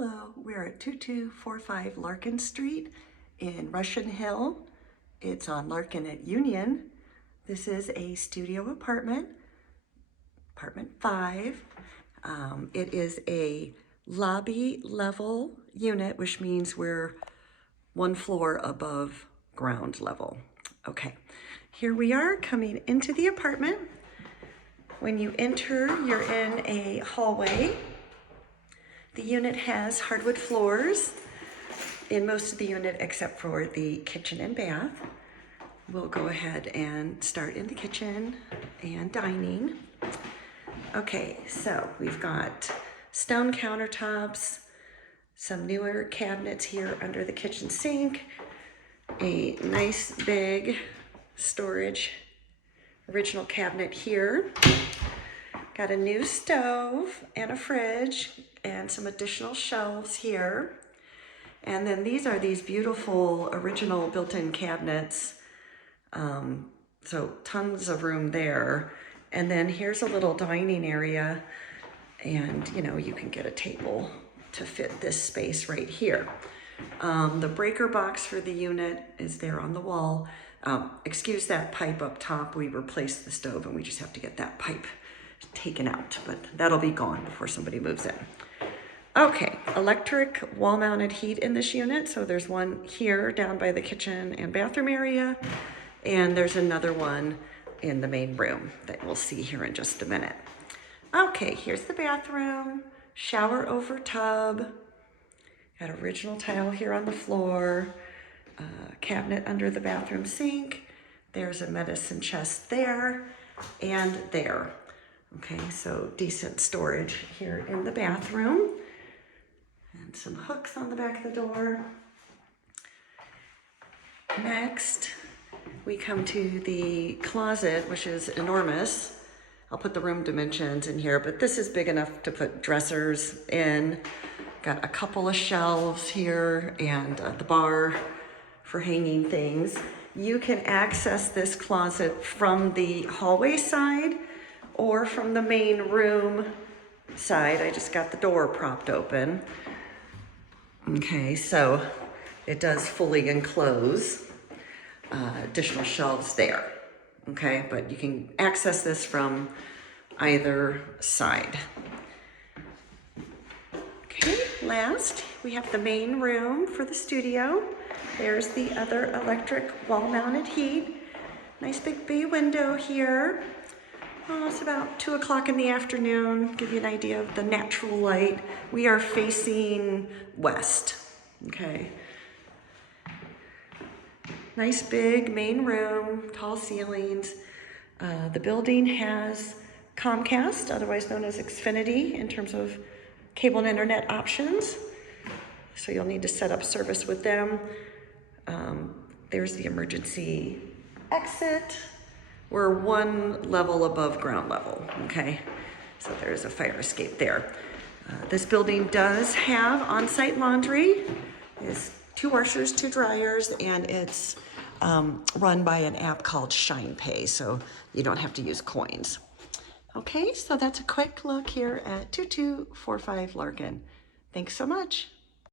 Hello, we're at 2245 Larkin Street in Russian Hill. It's on Larkin at Union. This is a studio apartment, apartment 5. It is a lobby level unit, which means we're one floor above ground level. Okay, here we are coming into the apartment. When you enter, you're in a hallway. The unit has hardwood floors in most of the unit except for the kitchen and bath. We'll go ahead and start in the kitchen and dining. Okay, so we've got stone countertops, some newer cabinets here under the kitchen sink, a nice big storage original cabinet here. Got a new stove and a fridge and some additional shelves here. And then these are these beautiful original built-in cabinets. So tons of room there. And then here's a little dining area, and you can get a table to fit this space right here. The breaker box for the unit is there on the wall. Excuse that pipe up top. We replaced the stove and we just have to get that pipe taken out, but that'll be gone before somebody moves in. Okay, electric wall-mounted heat in this unit. So there's one here down by the kitchen and bathroom area, and there's another one in the main room that we'll see here in just a minute. Okay, here's the bathroom, shower over tub, got original tile here on the floor, cabinet under the bathroom sink, there's a medicine chest there and there. Okay, so decent storage here in the bathroom. And some hooks on the back of the door. Next, we come to the closet, which is enormous. I'll put the room dimensions in here, but this is big enough to put dressers in. Got a couple of shelves here and the bar for hanging things. You can access this closet from the hallway side or from the main room side. I just got the door propped open. Okay, so it does fully enclose. Additional shelves there. Okay, but you can access this from either side. Okay, last we have the main room for the studio. There's the other electric wall-mounted heat. Nice big bay window here. It's about 2 o'clock in the afternoon. Give you an idea of the natural light. We are facing west, okay? Nice big main room, tall ceilings. The building has Comcast, otherwise known as Xfinity, in terms of cable and internet options. So you'll need to set up service with them. There's the emergency exit. We're one level above ground level, okay? So there's a fire escape there. This building does have on-site laundry. It's 2 washers, 2 dryers, and it's run by an app called ShinePay, so you don't have to use coins. Okay, so that's a quick look here at 2245 Larkin. Thanks so much.